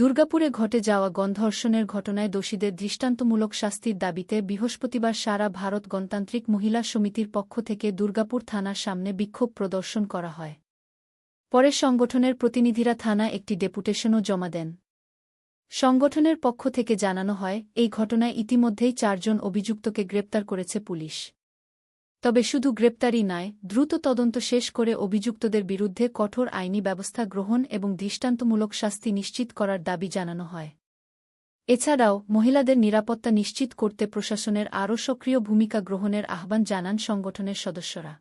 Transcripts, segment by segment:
দুর্গাপুরে ঘটে যাওয়া গণধর্ষণের ঘটনায় দোষীদের দৃষ্টান্তমূলক শাস্তির দাবিতে বৃহস্পতিবার সারা ভারত গণতান্ত্রিক মহিলা সমিতির পক্ষ থেকে দুর্গাপুর থানার সামনে বিক্ষোভ প্রদর্শন করা হয়। পরে সংগঠনের প্রতিনিধিরা থানায় একটি ডেপুটেশনও জমা দেন। সংগঠনের পক্ষ থেকে জানানো হয়, এই ঘটনায় ইতিমধ্যেই ৪ জন অভিযুক্তকে গ্রেপ্তার করেছে পুলিশ। তবে শুধু গ্রেপ্তারই নয়, দ্রুত তদন্ত শেষ করে অভিযুক্তদের বিরুদ্ধে কঠোর আইনি ব্যবস্থা গ্রহণ এবং দৃষ্টান্তমূলক শাস্তি নিশ্চিত করার দাবি জানানো হয়। এছাড়াও মহিলাদের নিরাপত্তা নিশ্চিত করতে প্রশাসনের আরও সক্রিয় ভূমিকা গ্রহণের আহ্বান জানান সংগঠনের সদস্যরা।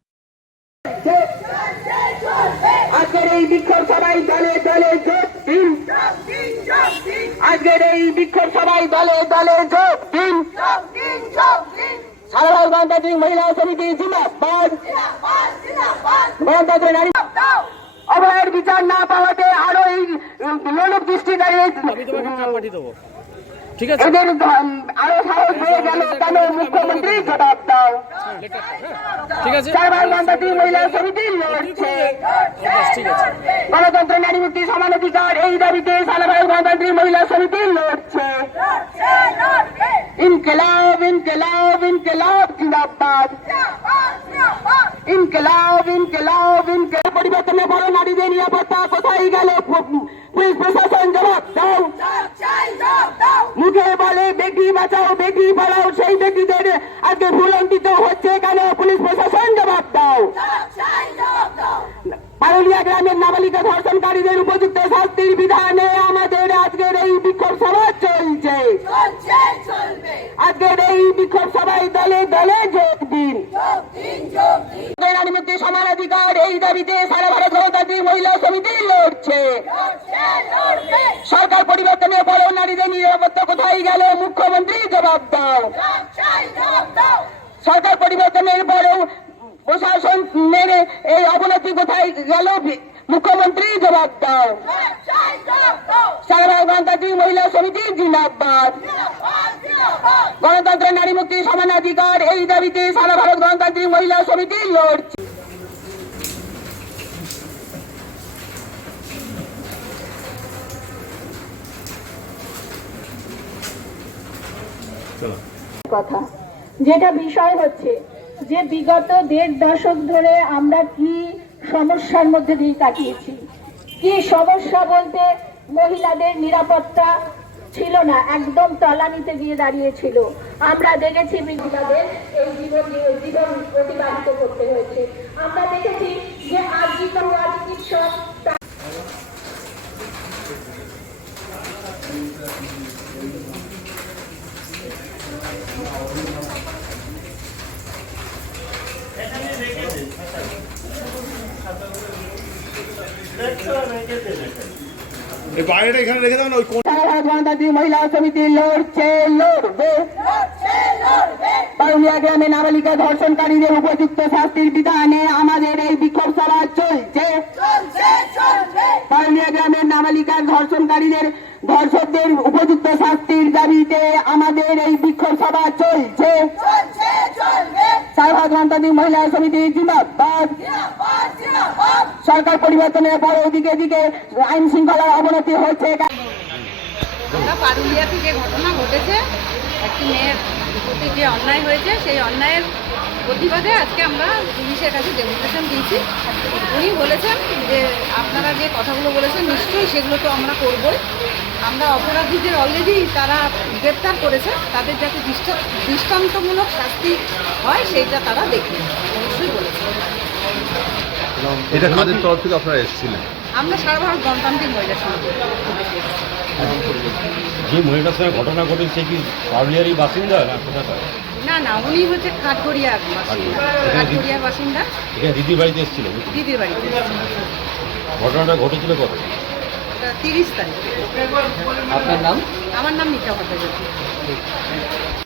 আজকের এই বিক্ষোভ সভায় দলে দলে যোগ দিন। আজকের এই বিক্ষোভ সভায় দলে দলে যোগ দিন। সারা ভারত গণতান্ত্রিক মহিলা সমিতি জিন্দাবাদ। গণতন্ত্র নারী অভয়ের বিচার না পাওয়াতে আরো এই লোলুপ দৃষ্টি দাঁড়িয়ে এদের আরো সাহস হয়ে গেল কেন? মুখ্যমন্ত্রী জবাব দাও। সারা ভারত গণতান্ত্রিক মহিলা সমিতি লড়ছে। গণতন্ত্র নারী মুক্তি সমান অধিকার এই দাবিতে সারা ভারত গণতান্ত্রিক মহিলা সমিতি লড়ছে। ইনকিলাব ইনকিলাব ইনকিলাব জিন্দাবাদ। ইনকিলাব ইনকিলাব ইনকিলাব পরিবর্তনের পর নারীদের নিরাপত্তা কোথায় গেল? পুলিশ প্রশাসন জবাব দাও। মুখে বলে বেটি বাঁচাও বেটি পড়াও, সেই বেটিদের আজকে ভুলন্টিত হচ্ছে কেন? পুলিশ প্রশাসন জবাব দাও। পারুলিয়া গ্রামের নাবালিকা ধর্ষণকারীদের উপযুক্ত শাস্তির বিধানে আমাদের আজকের এই বিক্ষোভ সভা চলছে। আজকের এই বিক্ষোভ সভায় দলে দলে যোগ দিন। নারী মুক্তি সমান অধিকার এই দাবিতে সারা ভারত গণতান্ত্রিক মহিলা সমিতি লড়ছে। সরকার পরিবর্তনের পরেও নারীদের নিরাপত্তা কোথায় গেল? মুখ্যমন্ত্রী জবাব দাও। সরকার পরিবর্তনের পরেও প্রশাসন মেনে এই অবনতি কোথায় গেল? মুখ্যমন্ত্রী জবাব দাও। সারা ভারত গণতান্ত্রিক মহিলা সমিতি জিন্দাবাদ। গণতন্ত্র নারী মুক্তি সমান অধিকার এই দাবিতে সারা ভারত গণতান্ত্রিক মহিলা সমিতি লড়ছে। কথা যেটা বিষয় হচ্ছে যে বিগত ১.৫ দশক ধরে আমরা কি সমস্যার মধ্যে দিয়ে কাটিয়েছি। কি সমস্যা বলতে মহিলাদের নিরাপত্তা ছিল না, একদম তলানিতে গিয়ে দাঁড়িয়েছিল। আমরা দেখেছি মহিলাদের এই জীবন অতিবাহিত করতে হয়েছে। আমরা দেখেছি যে আজীবন চিকিৎসক বাইরেটা এখানে রেখে দাও না। গণতান্ত্রিক মহিলা সমিতি লড়ছে, লড়বে। পারুলিয়া গ্রামে নাবালিকা ধর্ষণকারীদের উপযুক্ত শাস্তির বিধানে আমাদের এই বিক্ষোভ সভা চলছে। পারুলিয়া গ্রামের নাবালিকা ধর্ষণকারীদের ধর্ষকদের উপযুক্ত শাস্তির দাবিতে আমাদের এই বিক্ষোভ সভা চলছে। সারা ভারত গণতান্ত্রিক মহিলা সমিতি জিন্দাবাদ। সরকার পরিবর্তনের পর ওদিকে দিকে আইন শৃঙ্খলার অবনতি হচ্ছে। পারুলিয়া থেকে ঘটনা ঘটেছে, একটি মেয়ের প্রতি যে অন্যায় হয়েছে সেই অন্যায়ের প্রতিবাদে আজকে আমরা পুলিশের কাছে ডেপুটেশন দিয়েছি। উনি বলেছেন যে আপনারা যে কথাগুলো বলেছেন নিশ্চয়ই সেগুলো তো আমরা করবই। আমরা অপরাধীদের অলরেডি তারা গ্রেপ্তার করেছে, তাদের যাতে দৃষ্টান্তমূলক শাস্তি হয় সেইটা তারা দেখবে অবশ্যই বলেছে। এটা কাদের তরফ থেকে আপনারা এসেছিলেন? আমরা সারা ভারত গণতান্ত্রিক মহিলা সমিতি। যে মহিলার সঙ্গে ঘটনা ঘটেছে কি পারুলিয়ারই বাসিন্দা না কোথাকার? না না, উনি হচ্ছে খাটগড়িয়ার বাসিন্দা। খাটগড়িয়ার বাসিন্দা। এখানে দিদির বাড়িতে এসেছিল? দিদির বাড়িতে। ঘটনাটা ঘটেছিল কত? 30 তারিখ। আপনার নাম? আমার নাম মিতা ভট্টাচার্য।